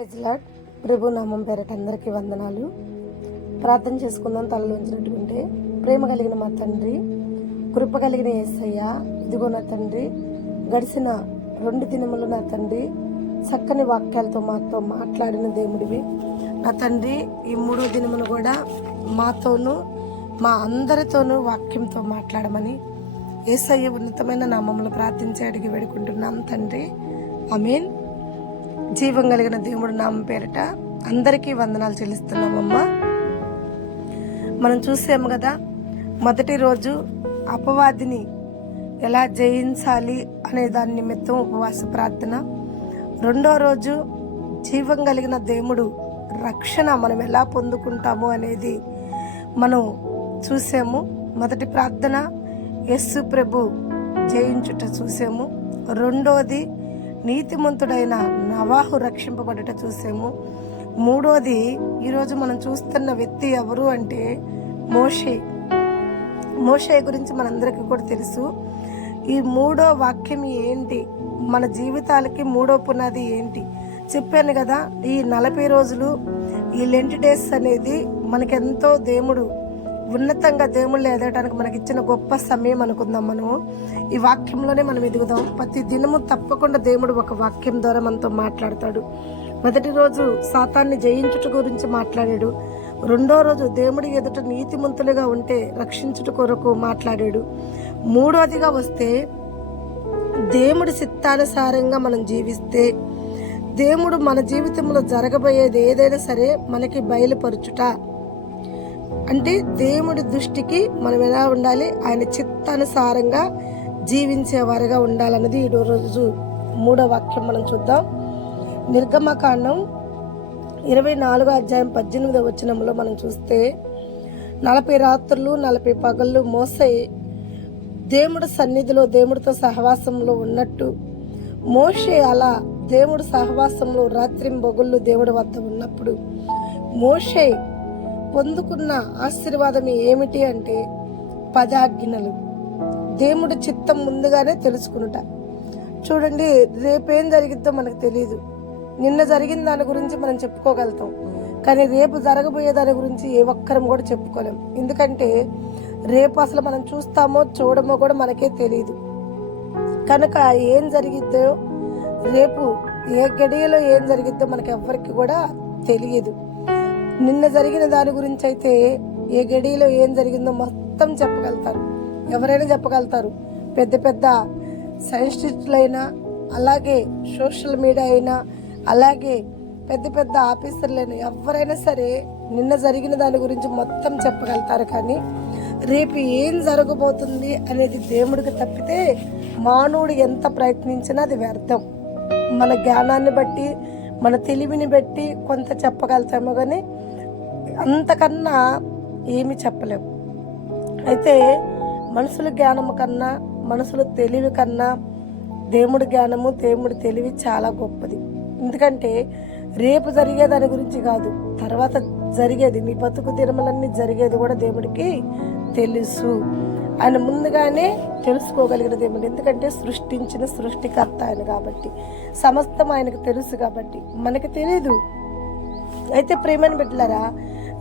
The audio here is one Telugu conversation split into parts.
ప్రజలాడ్ ప్రభు నామం పేరట అందరికీ వందనాలు. ప్రార్థన చేసుకుందాం తలలోంచినట్టుకుంటే ప్రేమ కలిగిన మా తండ్రి కృప కలిగిన యేసయ్య ఇదిగో నా తండ్రి గడిచిన రెండు దినములు నా తండ్రి చక్కని వాక్యాలతో మాతో మాట్లాడిన దేవుడివి. నా తండ్రి ఈ మూడో దినమును కూడా మాతోనూ మా అందరితోనూ వాక్యంతో మాట్లాడమని ఏసయ్య ఉన్నతమైన నామములు ప్రార్థించి అడిగి వేడుకుంటున్నాం తండ్రి. అమీన్ జీవం కలిగిన దేవుడు నామం పేరిట అందరికీ వందనాలు చెల్లిస్తున్నామమ్మా. మనం చూసాము కదా మొదటి రోజు అపవాదిని ఎలా జయించాలి అనే దాని నిమిత్తం ఉపవాస ప్రార్థన. రెండో రోజు జీవం కలిగిన దేవుడు రక్షణ మనం ఎలా పొందుకుంటాము అనేది మనం చూసాము. మొదటి ప్రార్థన యస్సు ప్రభు జయించుట చూసాము. రెండోది నీతిమంతుడైన నవాహు రక్షింపబడట చూసాము. మూడోది ఈరోజు మనం చూస్తున్న వ్యక్తి ఎవరు అంటే మోషే. మోషే గురించి మనందరికీ కూడా తెలుసు. ఈ మూడో వాక్యం ఏంటి? మన జీవితాలకి మూడో పునాది ఏంటి? చెప్పాను కదా ఈ నలభై రోజులు ఈ లెంట్ డేస్ అనేది మనకెంతో దేవుడు ఉన్నతంగా దేవుళ్ళు ఎదగడానికి మనకి ఇచ్చిన గొప్ప సమయం అనుకుందాం మనము ఈ వాక్యంలోనే మనం ఎదుగుదాం. ప్రతి దినము తప్పకుండా దేవుడు ఒక వాక్యం ద్వారా మనతో మాట్లాడతాడు. మొదటి రోజు సాతాన్ని జయించుట గురించి మాట్లాడాడు. రెండో రోజు దేవుడి ఎదుట నీతిమంతులుగా ఉంటే రక్షించుట కొరకు మాట్లాడాడు. మూడోదిగా వస్తే దేవుడి చిత్తానుసారంగా మనం జీవిస్తే దేవుడు మన జీవితంలో జరగబోయేది ఏదైనా సరే మనకి బయలుపరచుట. అంటే దేవుడి దృష్టికి మనం ఎలా ఉండాలి? ఆయన చిత్తానుసారంగా జీవించేవారుగా ఉండాలన్నది ఈ రోజు మూడో వాక్యం మనం చూద్దాం. నిర్గమకాండం ఇరవై నాలుగో అధ్యాయం పద్దెనిమిదో వచనంలో మనం చూస్తే నలభై రాత్రులు నలభై పగళ్ళు మోసే దేవుడు సన్నిధిలో దేవుడితో సహవాసంలో ఉన్నట్టు మోషే అలా దేవుడు సహవాసంలో రాత్రింబొగుళ్ళు దేవుడి వద్ద ఉన్నప్పుడు మోషే పొందుకున్న ఆశీర్వాదం ఏమిటి అంటే పదాజ్ఞలు. దేవుడి చిత్తం ముందుగానే తెలుసుకునుట. చూడండి రేపేం జరిగిద్దో మనకు తెలియదు నిన్న జరిగిన దాని గురించి మనం చెప్పుకోగలుగుతాం. కానీ రేపు జరగబోయే దాని గురించి ఏ ఒక్కరం కూడా చెప్పుకోలేం. ఎందుకంటే రేపు అసలు మనం చూస్తామో చూడమో కూడా మనకే తెలియదు కనుక ఏం జరిగిద్దో రేపు ఏ గడియలో ఏం జరిగిద్దో మనకి ఎవ్వరికి కూడా తెలియదు. నిన్న జరిగిన దాని గురించి అయితే ఏ గడిలో ఏం జరిగిందో మొత్తం చెప్పగలుగుతారు. ఎవరైనా చెప్పగలుగుతారు. పెద్ద పెద్ద సైంటిస్టులైనా అలాగే సోషల్ మీడియా అయినా అలాగే పెద్ద పెద్ద ఆఫీసర్లైనా ఎవరైనా సరే నిన్న జరిగిన దాని గురించి మొత్తం చెప్పగలుగుతారు. కానీ రేపు ఏం జరగబోతుంది అనేది దేవుడికి తప్పితే మానవుడు ఎంత ప్రయత్నించినా అది వ్యర్థం. మన జ్ఞానాన్ని బట్టి మన తెలివిని బట్టి కొంత చెప్పగలుగుతామో కానీ అంతకన్నా ఏమి చెప్పలేము అయితే మనుషుల జ్ఞానము కన్నా మనుషుల తెలివి కన్నా దేవుడి జ్ఞానము దేవుడి తెలివి చాలా గొప్పది. ఎందుకంటే రేపు జరిగే దాని గురించి కాదు తర్వాత జరిగేది మీ బతుకు తిరుమలన్నీ జరిగేది కూడా దేవుడికి తెలుసు ఆయన ముందుగానే తెలుసుకోగలిగిన దేవుడు. ఎందుకంటే సృష్టించిన సృష్టికర్త ఆయన కాబట్టి సమస్తం ఆయనకు తెలుసు కాబట్టి మనకి తెలియదు అయితే ప్రేమని బిడ్డలరా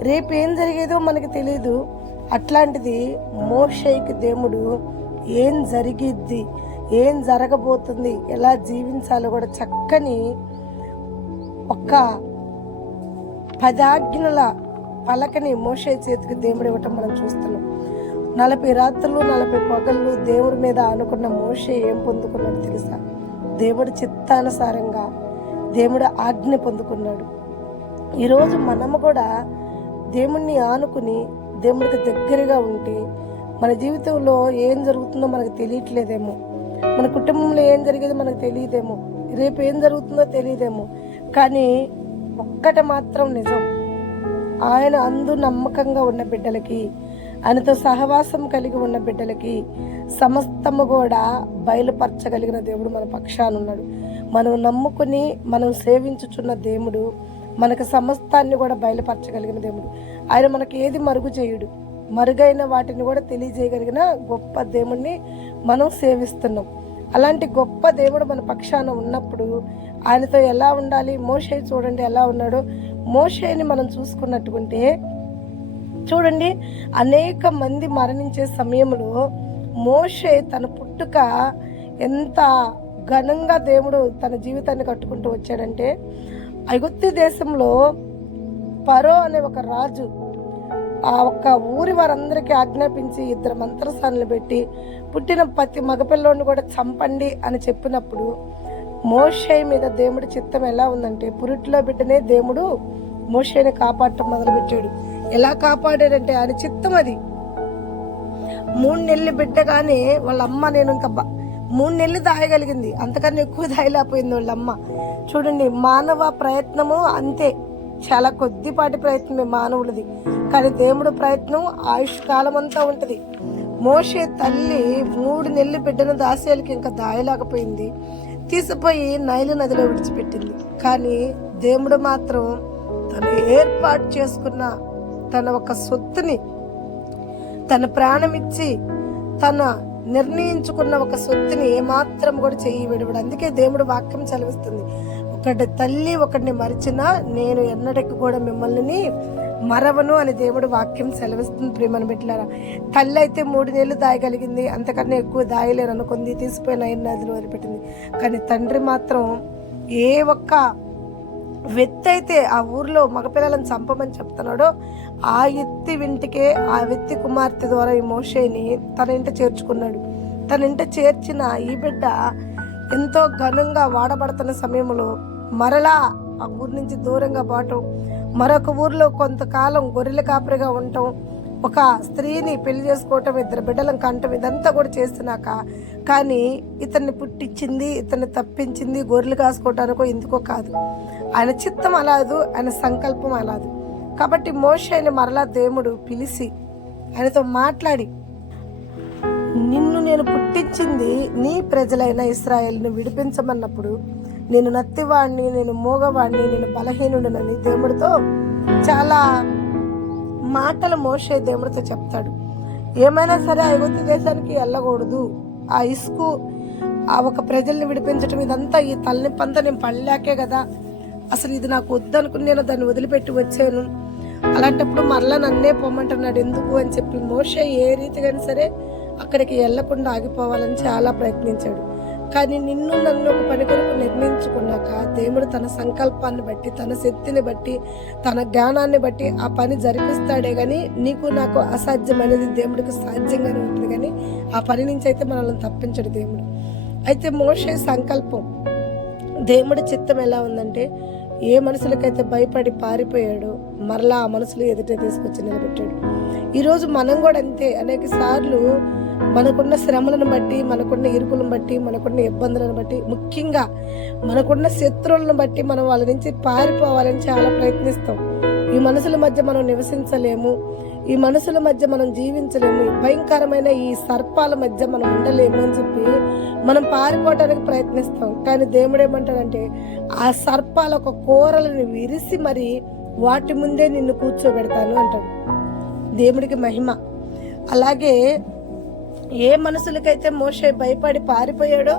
రేపు ఏం జరిగేదో మనకి తెలియదు అట్లాంటిది మోషైకి దేవుడు ఏం జరిగిద్ది ఏం జరగబోతుంది ఎలా జీవించాలో కూడా చక్కని ఒక పదాజ్ఞల పలకని మోషే చేతికి దేవుడు ఇవ్వటం మనం చూస్తున్నాం. నలభై రాత్రులు నలభై పగళ్ళు దేవుడి మీద అనుకున్న మోషే ఏం పొందుకున్నాడు తెలుసా? దేవుడి చిత్తానుసారంగా దేవుడు ఆజ్ఞ పొందుకున్నాడు. ఈరోజు మనము కూడా దేవుణ్ణి ఆనుకుని దేవుడికి దగ్గరగా ఉంటే మన జీవితంలో ఏం జరుగుతుందో మనకు తెలియట్లేదేమో. మన కుటుంబంలో ఏం జరిగేదో మనకు తెలియదేమో. రేపు ఏం జరుగుతుందో తెలియదేమో. కానీ ఒక్కట మాత్రం నిజం. ఆయన అందు నమ్మకంగా ఉన్న బిడ్డలకి ఆయనతో సహవాసం కలిగి ఉన్న బిడ్డలకి సమస్తము కూడా బయలుపరచగలిగిన దేవుడు మన పక్షాన ఉన్నాడు. మనం నమ్ముకుని మనం సేవించుచున్న దేవుడు మనకు సమస్తాన్ని కూడా బయలుపరచగలిగిన దేవుడు. ఆయన మనకి ఏది మరుగు చేయుడు? మరుగైన వాటిని కూడా తెలియజేయగలిగిన గొప్ప దేవుణ్ణి మనం సేవిస్తున్నాం. అలాంటి గొప్ప దేవుడు మన పక్షాన ఉన్నప్పుడు ఆయనతో ఎలా ఉండాలి? మోషే చూడండి ఎలా ఉన్నాడో. మోషేని మనం చూసుకున్నట్టుకుంటే చూడండి అనేక మంది మరణించే సమయంలో మోషే తన పుట్టుక ఎంత ఘనంగా దేవుడు తన జీవితాన్ని కట్టుకుంటూ వచ్చాడంటే ఐగుప్తి దేశంలో పరో అనే ఒక రాజు ఆ ఒక్క ఊరి వారందరికీ ఆజ్ఞాపించి ఇద్దరు మంత్రస్థానాలు పెట్టి పుట్టిన ప్రతి మగపిల్లోని కూడా చంపండి అని చెప్పినప్పుడు మోషే మీద దేవుడి చిత్తం ఎలా ఉందంటే పురిటిలో బిడ్డనే దేవుడు మోషేని కాపాడటం మొదలుపెట్టాడు. ఎలా కాపాడాడంటే ఆయన చిత్తం అది. మూడు నెలలు బిడ్డగానే వాళ్ళ అమ్మ నేను ఇంకా మూడు నెలలు దాయగలిగింది. అంతకన్నా ఎక్కువ దాయలేకపోయింది వాళ్ళ అమ్మ. చూడండి మానవ ప్రయత్నము అంతే. చాలా కొద్దిపాటి ప్రయత్నమే మానవులది. కానీ దేవుడు ప్రయత్నం ఆయుష్ కాలం అంతా ఉంటుంది. మోషే తల్లి మూడు నెలలు బిడ్డను దాసేలకి ఇంకా దాయలేకపోయింది. తీసిపోయి నైలు నదిలో విడిచిపెట్టింది. కానీ దేవుడు మాత్రం తను ఏర్పాటు చేసుకున్న తన ఒక సొత్తుని తన ప్రాణం ఇచ్చి తన నిర్ణయించుకున్న ఒక సొత్తుని ఏమాత్రం కూడా చెయ్యి విడవడు. అందుకే దేవుడు వాక్యం చదివిస్తుంది. ఒకటి తల్లి ఒకటిని మరిచినా నేను ఎన్నటికి కూడా మిమ్మల్ని మరవను అని దేవుడు వాక్యం సెలవిస్తుంది ప్రేమను పెట్టినారా తల్లి అయితే మూడు నెలలు దాయగలిగింది. అంతకన్నా ఎక్కువ దాయలేరు అనుకుంది. తీసిపోయిన ఐదు నదులు వదిలిపెట్టింది. కానీ తండ్రి మాత్రం ఏ ఒక్క అయితే ఆ ఊర్లో మగపిల్లలను చంపమని చెప్తున్నాడో ఆ ఎత్తి వింటికే ఆ వ్యక్తి కుమార్తె ద్వారా ఈ మోషేని తన ఇంట చేర్చుకున్నాడు. తన ఇంట చేర్చిన ఈ బిడ్డ ఎంతో ఘనంగా వాడబడుతున్న సమయంలో మరలా ఆ ఊరి నుంచి దూరంగా పోవటం మరొక ఊర్లో కొంతకాలం గొర్రెల కాపరిగా ఉండటం ఒక స్త్రీని పెళ్ళి చేసుకోవటం ఇద్దరు బిడ్డలను కంటం ఇదంతా కూడా చేస్తున్నాక కానీ ఇతన్ని పుట్టించింది ఇతన్ని తప్పించింది గొర్రెలు కాసుకోవటానికో ఎందుకో కాదు. ఆయన చిత్తం అలాదు ఆయన సంకల్పం అలాదు. కాబట్టి మోషేని మరలా దేవుడు పిలిచి ఆయనతో మాట్లాడి నిన్ను నేను పుట్టించింది నీ ప్రజలైన ఇస్రాయేల్ని విడిపించమన్నప్పుడు నేను నత్తివాడిని నేను మూగవాడిని నేను బలహీనుడినని దేవుడితో చాలా మాటలు మోసే దేవుడితో చెప్తాడు. ఏమైనా సరే ఐగుప్తు దేశానికి వెళ్ళకూడదు. ఆ ఇసుకు ఆ ఒక ప్రజల్ని విడిపించటం ఇదంతా ఈ తలనిప్పంతా నేను పడలేకే కదా. అసలు ఇది నాకు వద్దనుకుని నేను దాన్ని వదిలిపెట్టి వచ్చాను. అలాంటప్పుడు మరలా నన్నే పొమ్మంటున్నాడు. ఎందుకు అని చెప్పి మోషే ఏ రీతిగా సరే అక్కడికి వెళ్ళకుండా ఆగిపోవాలని చాలా ప్రయత్నించాడు. కానీ నిన్ను నన్ను ఒక పని కొరకు నిర్ణయించుకున్నాక దేవుడు తన సంకల్పాన్ని బట్టి తన శక్తిని బట్టి తన జ్ఞానాన్ని బట్టి ఆ పని జరిపిస్తాడే కానీ నీకు నాకు అసాధ్యం అనేది దేవుడికి సాధ్యంగానే ఉంటుంది కానీ ఆ పని నుంచి అయితే మనల్ని తప్పించడు దేవుడు. అయితే మోషే సంకల్పం. దేవుడి చిత్తం ఎలా ఉందంటే ఏ మనుషులకైతే భయపడి పారిపోయాడో మరలా ఆ మనుషులు ఎదుట తీసుకొచ్చి నిలబెట్టాడు. ఈరోజు మనం కూడా అంతే అనేక సార్లు మనకున్న శ్రమలను బట్టి మనకున్న ఇరుకులను బట్టి మనకున్న ఇబ్బందులను బట్టి ముఖ్యంగా మనకున్న శత్రువులను బట్టి మనం వాళ్ళ నుంచి పారిపోవాలని చాలా ప్రయత్నిస్తాం. ఈ మనుషుల మధ్య మనం నివసించలేము. ఈ మనుషుల మధ్య మనం జీవించలేము. ఈ భయంకరమైన ఈ సర్పాల మధ్య మనం ఉండలేము అని చెప్పి మనం పారిపోవటానికి ప్రయత్నిస్తాం. కానీ దేవుడు ఏమంటాడంటే ఆ సర్పాల ఒక కూరలను విరిసి మరి వాటి ముందే నిన్ను కూర్చోబెడతాను అంటాడు. దేవుడికి మహిమ. అలాగే ఏ మనసులకైతే మోషే భయపడి పారిపోయాడో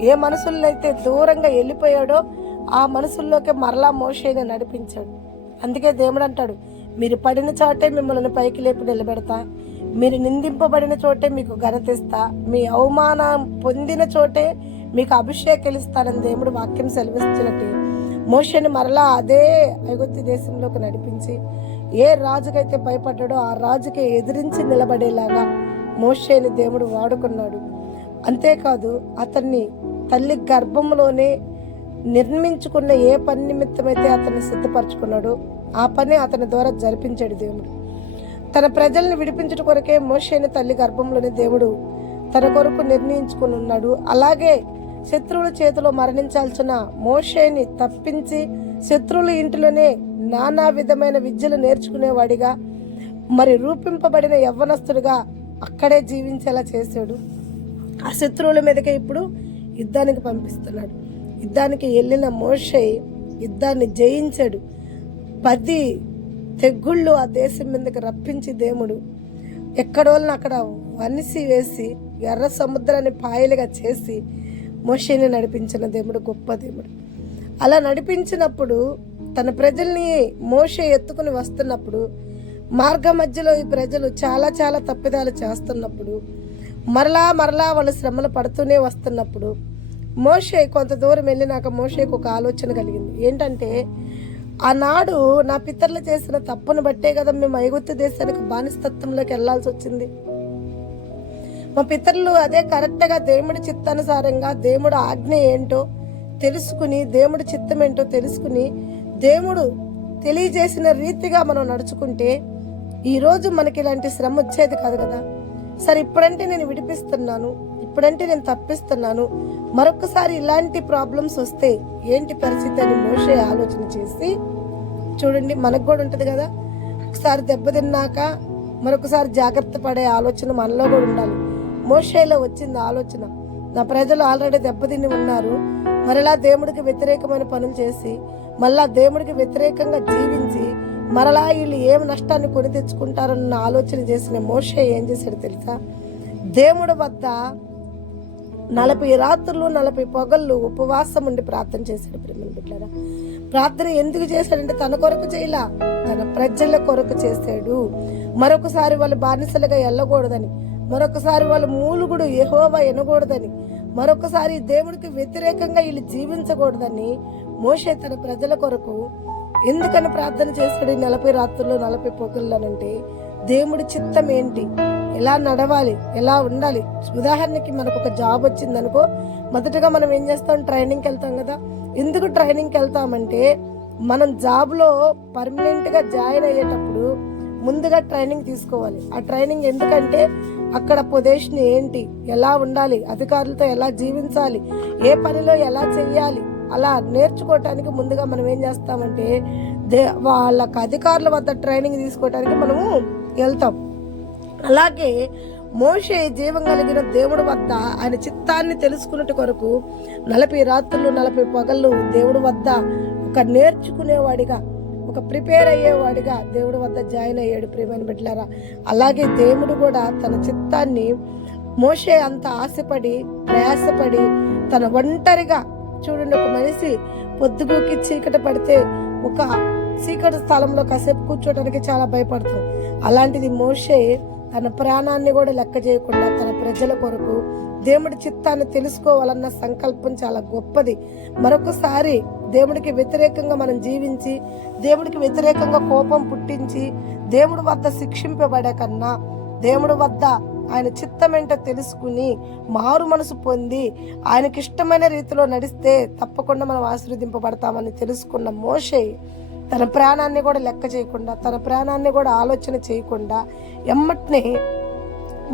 ఏ మనసులైతే దూరంగా వెళ్ళిపోయాడో ఆ మనసుల్లోకి మరలా మోషేని నడిపించాడు. అందుకే దేవుడు అంటాడు మీరు పడిన చోటే మిమ్మల్ని పైకి లేపి నిలబెడతా. మీరు నిందింపబడిన చోటే మీకు ఘనతిస్తా మీ అవమానం పొందిన చోటే మీకు అభిషేకలిస్తానని దేవుడు వాక్యం సెలవిస్తున్నట్టు. మోషేని మరలా అదే ఐగుప్తు దేశంలోకి నడిపించి ఏ రాజుకైతే భయపడ్డాడో ఆ రాజుకి ఎదిరించి నిలబడేలాగా మోషేని దేవుడు వాడుకున్నాడు. అంతేకాదు అతన్ని తల్లి గర్భంలోనే నిర్మించుకున్న ఏ పని నిమిత్తమైతే అతన్ని సిద్ధపరచుకున్నాడో ఆ పని అతని ద్వారా జరిపించాడు దేవుడు. తన ప్రజల్ని విడిపించుట కొరకే మోషేని తల్లి గర్భంలోనే దేవుడు తన కొరకు నిర్ణయించుకుని ఉన్నాడు. అలాగే శత్రువుల చేతిలో మరణించాల్సిన మోషేని తప్పించి శత్రువుల ఇంటిలోనే నానా విధమైన విద్యలు నేర్చుకునేవాడిగా మరి రూపింపబడిన యవ్వనస్తుడిగా అక్కడే జీవించేలా చేశాడు. ఆ శత్రువుల మీదకే ఇప్పుడు యుద్ధానికి పంపిస్తున్నాడు. యుద్ధానికి వెళ్ళిన మోషే యుద్ధాన్ని జయించాడు. పది తెగుళ్ళు ఆ దేశం మీదకి రప్పించి దేవుడు ఎక్కడోళ్ళని అక్కడ వనిసి వేసి ఎర్ర సముద్రాన్ని పాయలుగా చేసి మోషేని నడిపించిన దేవుడు గొప్ప దేవుడు. అలా నడిపించినప్పుడు తన ప్రజల్ని మోషే ఎత్తుకుని వస్తున్నప్పుడు మార్గ మధ్యలో ఈ ప్రజలు చాలా చాలా తప్పిదాలు చేస్తున్నప్పుడు మరలా మరలా వాళ్ళు శ్రమలు పడుతూనే వస్తున్నప్పుడు మోషే కొంత దూరం వెళ్ళినాక మోషేకు ఒక ఆలోచన కలిగింది. ఏంటంటే ఆనాడు నా పితరులు చేసిన తప్పును బట్టే కదా మేము ఐగుప్తు దేశానికి బానిసత్వంలోకి వెళ్ళాల్సి వచ్చింది. మా పితరులు అదే కరెక్ట్గా దేవుడి చిత్తానుసారంగా దేవుడు ఆజ్ఞ ఏంటో తెలుసుకుని దేవుడి చిత్తం ఏంటో తెలుసుకుని దేవుడు తెలియజేసిన రీతిగా మనం నడుచుకుంటే ఈరోజు మనకి ఇలాంటి శ్రమ వచ్చేది కాదు కదా. సరే ఇప్పుడంటే నేను విడిపిస్తున్నాను ఇప్పుడంటే నేను తప్పిస్తున్నాను. మరొకసారి ఇలాంటి ప్రాబ్లమ్స్ వస్తే ఏంటి పరిస్థితి అని మోసే ఆలోచన చేసి చూడండి మనకు కూడా ఉంటుంది కదా. ఒకసారి దెబ్బతిన్నాక మరొకసారి జాగ్రత్త పడే ఆలోచన మనలో కూడా ఉండాలి. మోషేలో వచ్చింది ఆలోచన. నా ప్రజలు ఆల్రెడీ దెబ్బతిని ఉన్నారు. మరలా దేవుడికి వ్యతిరేకమైన పనులు చేసి మళ్ళా దేవుడికి వ్యతిరేకంగా జీవించి మరలా వీళ్ళు ఏం నష్టాన్ని కొని తెచ్చుకుంటారన్న ఆలోచన చేసిన మోషే ఏం చేశాడు తెలుసా? దేవుడు వద్ద నలభై రాత్రులు నలభై పొగళ్ళు ఉపవాసం ఉండి ప్రార్థన చేశాడు ప్రేమను బిడ్డారా ప్రార్థన ఎందుకు చేశాడంటే తన కొరకు చేయలా తన ప్రజల కొరకు చేశాడు మరొకసారి వాళ్ళు బానిసలుగా వెళ్ళకూడదని మరొకసారి వాళ్ళు మూలుగుడు ఎహోవా ఎనకూడదని మరొకసారి దేవుడికి వ్యతిరేకంగా వీళ్ళు జీవించకూడదని మోషే తన ప్రజల కొరకు ఎందుకని ప్రార్థన చేశాడు ఈ నలభై రాత్రుల్లో నలభై పొగళ్ళనంటే దేవుడి చిత్తం ఏంటి? ఎలా నడవాలి? ఎలా ఉండాలి? ఉదాహరణకి మనకు ఒక జాబ్ వచ్చింది అనుకో మొదటగా మనం ఏం చేస్తాం? ట్రైనింగ్కి వెళ్తాం కదా. ఎందుకు ట్రైనింగ్కి వెళ్తామంటే మనం జాబ్లో పర్మనెంట్గా జాయిన్ అయ్యేటప్పుడు ముందుగా ట్రైనింగ్ తీసుకోవాలి. ఆ ట్రైనింగ్ ఎందుకంటే అక్కడ పొజిషన్ ఏంటి? ఎలా ఉండాలి? అధికారులతో ఎలా జీవించాలి? ఏ పనిలో ఎలా చెయ్యాలి? అలా నేర్చుకోవటానికి ముందుగా మనం ఏం చేస్తామంటే దే వాళ్ళకి అధికారుల వద్ద ట్రైనింగ్ తీసుకోవటానికి మనము వెళ్తాం. అలాగే మోషే జీవం కలిగిన దేవుడి వద్ద ఆయన చిత్తాన్ని తెలుసుకున్నట్టు కొరకు నలభై రాత్రులు నలభై పగళ్ళు దేవుడి వద్ద ఒక నేర్చుకునేవాడిగా ఒక ప్రిపేర్ అయ్యేవాడిగా దేవుడి వద్ద జాయిన్ అయ్యాడు ప్రేమని బిడ్డలారా. అలాగే దేవుడు కూడా తన చిత్తాన్ని మోషే అంత ఆశపడి ప్రయాసపడి తన ఒంటరిగా చూడండి ఒక మనిషి పొద్దుగూకి చీకటి పడితే ఒక చీకటి స్థలంలో కాసేపు కూర్చోడానికి చాలా భయపడుతుంది. అలాంటిది మోషే తన ప్రాణాన్ని కూడా లెక్క చేయకుండా తన ప్రజల కొరకు దేవుడి చిత్తాన్ని తెలుసుకోవాలన్న సంకల్పం చాలా గొప్పది. మరొకసారి దేవుడికి వ్యతిరేకంగా మనం జీవించి దేవుడికి వ్యతిరేకంగా కోపం పుట్టించి దేవుడి వద్ద శిక్షింపబడే కన్నా దేవుడి వద్ద ఆయన చిత్తమేంటో తెలుసుకుని మారు మనసు పొంది ఆయనకి ఇష్టమైన రీతిలో నడిస్తే తప్పకుండా మనం ఆశీర్వదింపబడతామని తెలుసుకున్న మోషే తన ప్రాణాన్ని కూడా లెక్క చేయకుండా తన ప్రాణాన్ని కూడా ఆలోచన చేయకుండా ఎమ్మటినే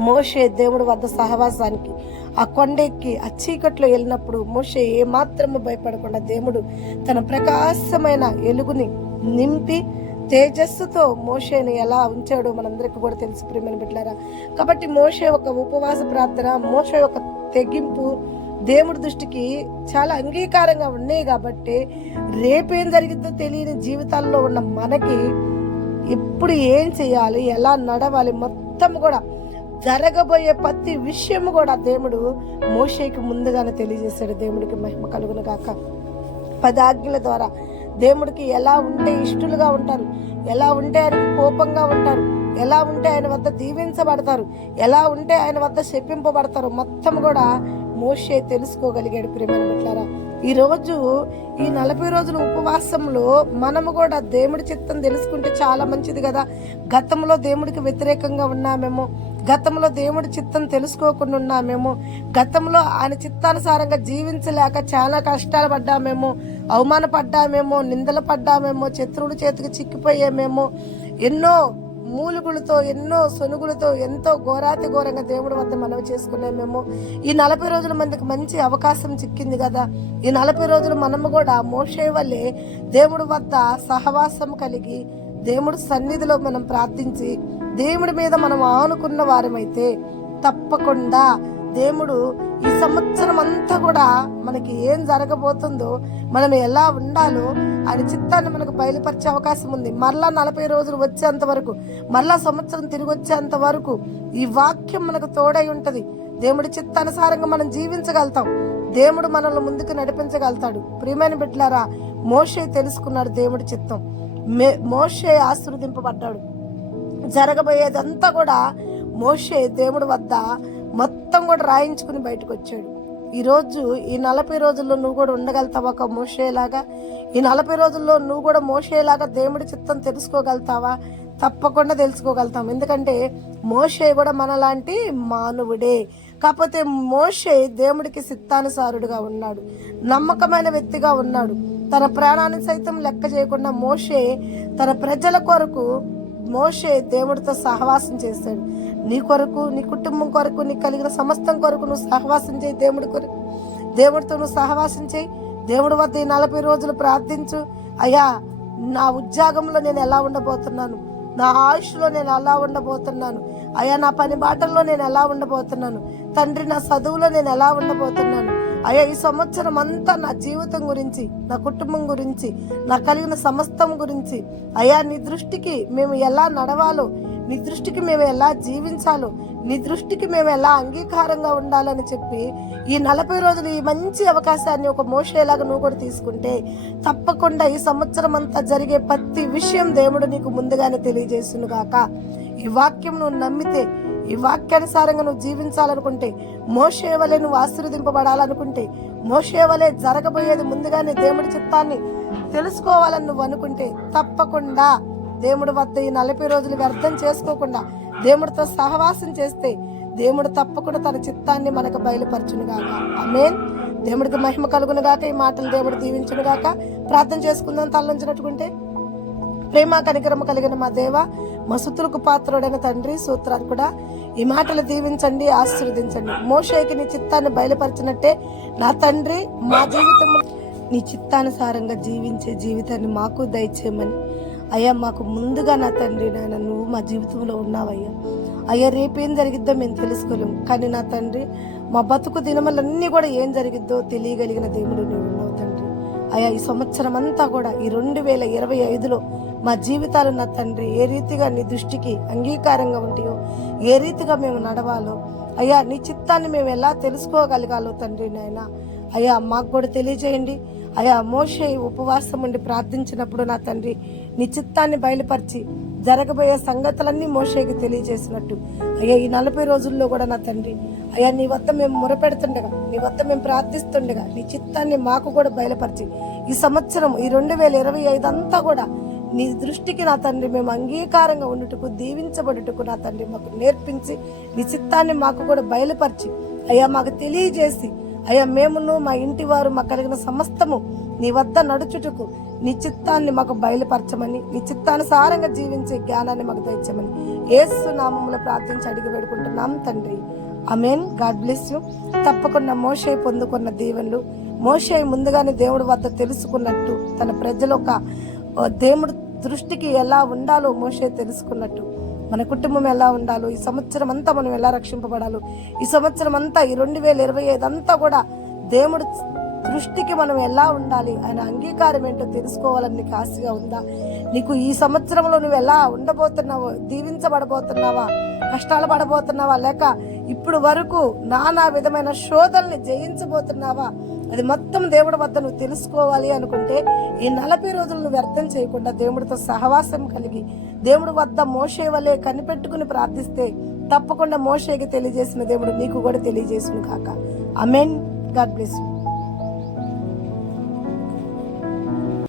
మోషే దేవుడి వద్ద సహవాసానికి ఆ కొండెక్కి ఆ చీకట్లో వెళ్ళినప్పుడు మోషే ఏమాత్రము భయపడకుండా దేవుడు తన ప్రకాశమైన ఎలుగుని నింపి తేజస్సుతో మోషేని ఎలా ఉంచాడో మనందరికీ కూడా తెలుసు ప్రేమని బిడ్డారా కాబట్టి మోషే ఒక ఉపవాస ప్రార్థన మోషే ఒక తెగింపు దేవుడి దృష్టికి చాలా అంగీకారంగా ఉన్నాయి కాబట్టి రేపేం జరిగిందో తెలియని జీవితాల్లో ఉన్న మనకి ఎప్పుడు ఏం చేయాలి ఎలా నడవాలి మొత్తం కూడా జరగబోయే ప్రతి విషయం కూడా దేవుడు మోషేకి ముందుగానే తెలియజేశాడు. దేవుడికి మహిమ కలుగును గాక. పదాజ్ఞల ద్వారా దేవుడికి ఎలా ఉంటే ఇష్టలుగా ఉంటారు ఎలా ఉంటే ఆయన కోపంగా ఉంటారు ఎలా ఉంటే ఆయన వద్ద దీవించబడతారు ఎలా ఉంటే ఆయన వద్ద శపింపబడతారు మొత్తం కూడా మోషే తెలుసుకోగలిగాడు ప్రేమైన బిడ్డారా. ఈరోజు ఈ నలభై రోజుల ఉపవాసంలో మనము కూడా దేవుడి చిత్తం తెలుసుకుంటే చాలా మంచిది కదా. గతంలో దేవుడికి వ్యతిరేకంగా ఉన్నామేమో గతంలో దేవుడి చిత్తం తెలుసుకోకుండా ఉన్నామేమో గతంలో ఆయన చిత్తానుసారంగా జీవించలేక చాలా కష్టాలు పడ్డామేమో అవమానపడ్డామేమో నిందలు పడ్డామేమో శత్రువుల చేతికి చిక్కిపోయామేమో ఎన్నో మూలుగులతో ఎన్నో సొనుగులతో ఎంతో ఘోరాతి ఘోరంగా దేవుడి వద్ద మనవి చేసుకున్నామేమో ఈ నలభై రోజుల మందికి మంచి అవకాశం చిక్కింది కదా. ఈ నలభై రోజులు మనము కూడా మోసే వల్లే దేవుడి వద్ద సహవాసం కలిగి దేవుడి సన్నిధిలో మనం ప్రార్థించి దేవుడి మీద మనం ఆనుకున్న వారమైతే తప్పకుండా దేవుడు ఈ సంవత్సరం అంతా కూడా మనకి ఏం జరగబోతుందో మనం ఎలా ఉండాలో ఆయన చిత్తాన్ని మనకు బయలుపరిచే అవకాశం ఉంది. మరలా నలభై రోజులు వచ్చేంత వరకు మరలా సంవత్సరం తిరిగి వచ్చేంత వరకు ఈ వాక్యం మనకు తోడై ఉంటది. దేవుడి చిత్తానుసారంగా మనం జీవించగలుగుతాం. దేవుడు మనల్ని ముందుకు నడిపించగలుగుతాడు. ప్రియమైన బిడ్డలారా మోషే తెలుసుకున్నాడు దేవుడి చిత్తం. మే మోషే ఆశీర్వదింపబడ్డాడు. జరగబోయేదంతా కూడా మోషే దేవుడి వద్ద మొత్తం కూడా రాయించుకుని బయటకు వచ్చాడు ఈరోజు ఈ నలభై రోజుల్లో నువ్వు కూడా ఉండగలుగుతావా ఒక మోషేలాగా? ఈ నలభై రోజుల్లో నువ్వు కూడా మోషేలాగా దేవుడి చిత్తం తెలుసుకోగలుగుతావా? తప్పకుండా తెలుసుకోగలుగుతాం. ఎందుకంటే మోషే కూడా మనలాంటి మానవుడే. కాకపోతే మోషే దేవుడికి సిత్తానుసారుడుగా ఉన్నాడు. నమ్మకమైన వ్యక్తిగా ఉన్నాడు. తన ప్రాణాన్ని సైతం లెక్క చేయకుండా మోషే తన ప్రజల కొరకు మోషే దేవుడితో సహవాసం చేశాడు. నీ కొరకు నీ కుటుంబం కొరకు నీకు కలిగిన సమస్తం కొరకు నువ్వు సహవాసం చేయి దేవుడి కొరకు. దేవుడితో నువ్వు సహవాసం చేయి. దేవుడి వద్ద ఈ నలభై రోజులు ప్రార్థించు. అయ్యా నా ఉద్యోగంలో నేను ఎలా ఉండబోతున్నాను? నా ఆయుష్లో నేను ఎలా ఉండబోతున్నాను? అయ్యా నా పని బాటల్లో నేను ఎలా ఉండబోతున్నాను? తండ్రి నా చదువులో నేను ఎలా ఉండబోతున్నాను? అయ్యా ఈ సంవత్సరం అంతా నా జీవితం గురించి నా కుటుంబం గురించి నా కలిగిన సమస్తం గురించి అయ్యా నీ దృష్టికి మేము ఎలా నడవాలో నీ దృష్టికి మేము ఎలా జీవించాలో నీ దృష్టికి మేము ఎలా అంగీకారంగా ఉండాలని చెప్పి ఈ నలభై రోజులు ఈ మంచి అవకాశాన్ని ఒక మోసేలాగా నువ్వు కూడా తీసుకుంటే తప్పకుండా ఈ సంవత్సరం అంతా జరిగే ప్రతి విషయం దేవుడు నీకు ముందుగానే తెలియజేస్తునుగాక ఈ వాక్యం నువ్వు నమ్మితే ఈ వాక్యానుసారంగా నువ్వు జీవించాలనుకుంటే మోషేవలే నువ్వు ఆశీర్వదింపబడాలనుకుంటే మోషేవలే జరగబోయేది ముందుగానే దేవుడి చిత్తాన్ని తెలుసుకోవాలని నువ్వు అనుకుంటే తప్పకుండా దేవుడి వద్ద ఈ నలభై రోజులు వ్యర్థం చేసుకోకుండా దేవుడితో సహవాసం చేస్తే దేవుడు తప్పకుండా తన చిత్తాన్ని మనకు బయలుపరచునుగాక. గాక దేవుడికి మహిమ కలుగునుగాక ఈ మాటలు దేవుడు దీవించునుగాక. ప్రార్థన చేసుకుందాం తల్లించినట్టుకుంటే ప్రేమ కనికరము కలిగిన మా దేవ మా సుతులకు పాత్రుడైన తండ్రి సూత్రాన్ని కూడా ఈ మాటలు దీవించండి ఆశీర్వదించండి. మోషేకి నీ చిత్తాన్ని బయలుపరిచినట్టే నా తండ్రి మా జీవితం నీ చిత్తానుసారంగా జీవించే జీవితాన్ని మాకు దయచేయమని. అయ్యా మాకు ముందుగా నా తండ్రి నాయన నువ్వు మా జీవితంలో ఉన్నావయ్యా. అయ్యా రేపేం జరిగిద్దో మేము తెలుసుకోలేము. కానీ నా తండ్రి మా బతుకు దినములన్నీ కూడా ఏం జరిగిద్దో తెలియగలిగిన దేవుడు నువ్వు ఉన్నావు తండ్రి. అయ్యా ఈ సంవత్సరం అంతా కూడా ఈ రెండు వేల ఇరవై ఐదులో మా జీవితాలు నా తండ్రి ఏ రీతిగా నీ దృష్టికి అంగీకారంగా ఉంటాయో ఏ రీతిగా మేము నడవాలో అయ్యా నీ చిత్తాన్ని మేము ఎలా తెలుసుకోగలగాలో తండ్రి నాయన. అయ్యా మాకు కూడా తెలియజేయండి. అయ్యా మోషే ఉపవాసం ఉండి ప్రార్థించినప్పుడు నా తండ్రి నీ చిత్తాన్ని బయలుపరిచి జరగబోయే సంగతులన్నీ మోషేకి తెలియజేసినట్టు. అయ్యా ఈ నలభై రోజుల్లో కూడా నా తండ్రి అయ్యా నీ వద్ద మేము మొరపెడుతుండగా నీ వద్ద మేము ప్రార్థిస్తుండగా నీ చిత్తాన్ని మాకు కూడా బయలుపరిచి ఈ సంవత్సరం ఈ రెండు వేల ఇరవై ఐదు అంతా కూడా నీ దృష్టికి నా తండ్రి మేము అంగీకారంగా ఉండుటకు దీవించబడుటకు నా తండ్రి మాకు నేర్పించి నీ చిత్తాన్ని మాకు కూడా బయలుపరిచి అయ్యా మాకు తెలియజేసి అయ్యా మేమును మా ఇంటి వారు మాకు కలిగిన సమస్తము నీ వద్ద నడుచుటకు నీ చిత్తాన్ని మాకు బయలుపరచమని నీ చిత్తానుసారంగా జీవించే జ్ఞానాన్ని మాకు తెచ్చమని ఏసు నామములో ప్రార్థించి అడిగి వేడుకుంటున్నాం తండ్రి. Amen God bless you. తప్పకుండా మోషే పొందుకున్న దీవెనలు మోషే ముందుగానే దేవుడి వద్ద తెలుసుకున్నట్టు తన ప్రజల ఒక దేవుడు దృష్టికి ఎలా ఉండాలో మోషే తెలుసుకున్నట్టు. మన కుటుంబం ఎలా ఉండాలో ఈ సంవత్సరం అంతా మనం ఎలా రక్షింపబడాలో ఈ సంవత్సరం అంతా ఈ రెండు వేల ఇరవై ఐదు అంతా కూడా దేవుడు దృష్టికి మనం ఎలా ఉండాలి ఆయన అంగీకారం ఏంటో తెలుసుకోవాలని నీకు ఆశగా ఉందా? నీకు ఈ సంవత్సరంలో నువ్వు ఎలా ఉండబోతున్నావో దీవించబడబోతున్నావా కష్టాలు పడబోతున్నావా లేక ఇప్పుడు వరకు నానా విధమైన శోధల్ని జయించబోతున్నావా? అది మొత్తం దేవుడి వద్ద నువ్వు తెలుసుకోవాలి అనుకుంటే ఈ నలభై రోజులు నువ్వు వ్యర్థం చేయకుండా దేవుడితో సహవాసం కలిగి దేవుడి వద్ద మోసే వలె కనిపెట్టుకుని ప్రార్థిస్తే తప్పకుండా మోషేకి తెలియజేసిన దేవుడు నీకు కూడా తెలియజేసిన కాక. Amen God bless you